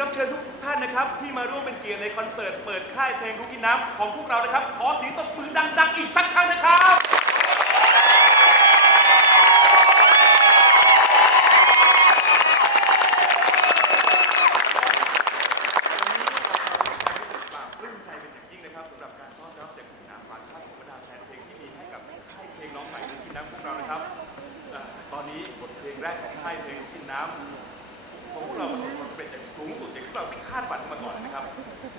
รับเชิญทุกท่านนะครับ ที่มาร่วมเป็นเกียรติในคอนเสิร์ตเปิดค่ายเพลงลูกกินน้ำของพวกเรานะครับ ขอเสียงตบมือดังๆอีกสักครั้งนะครับปราบปลื้มใจเป็นอย่างยิ่งนะครับสำหรับการต้อนรับจากคุณอาฝานท่านของบรรดาแฟนเพลงที่มีให้กับค่ายเพลงน้องใหม่ลูกกินน้ำของเรานะครับเอ่อตอนนี้บทเพลงแรกของค่ายเพลงลูกกินน้ำของพวกเรา เราไม่คาดฝันมาก่อนนะครับ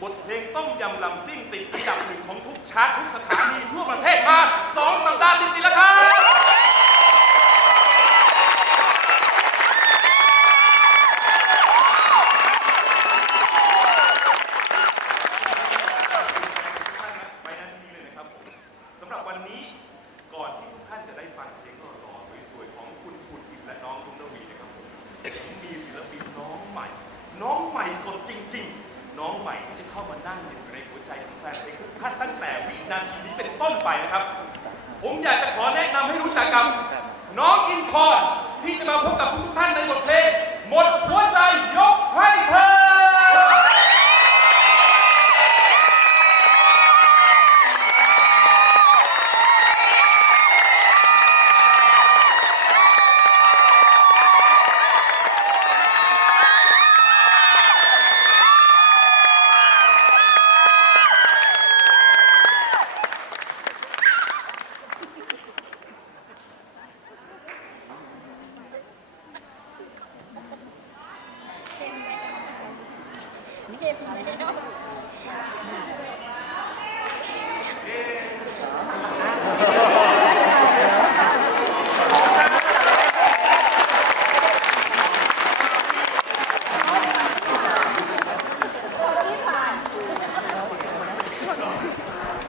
บทเพลงต้มยำลำซิ่งติดอันดับหนึ่งของทุกชาร์ตทุกสถานีทั่วประเทศมาสองสัปดาห์ติดๆแล้วครับไปนาทีเลยนะครับสำหรับวันนี้ก่อนที่ทุกท่านจะได้ฟังเสียงหล่อ สดจริง ๆ น้องใหม่ที่จะเข้ามานั่งอยู่ในหัวใจของแฟนเพลงทุกท่านตั้งแต่วินาทีนี้เป็นต้นไปนะครับ ผมอยากจะขอแนะนำให้รู้จักกับน้องอินคอนที่จะมาพบกับทุกท่านในบทเพลงหมดหัวใจยกให้เธอ เ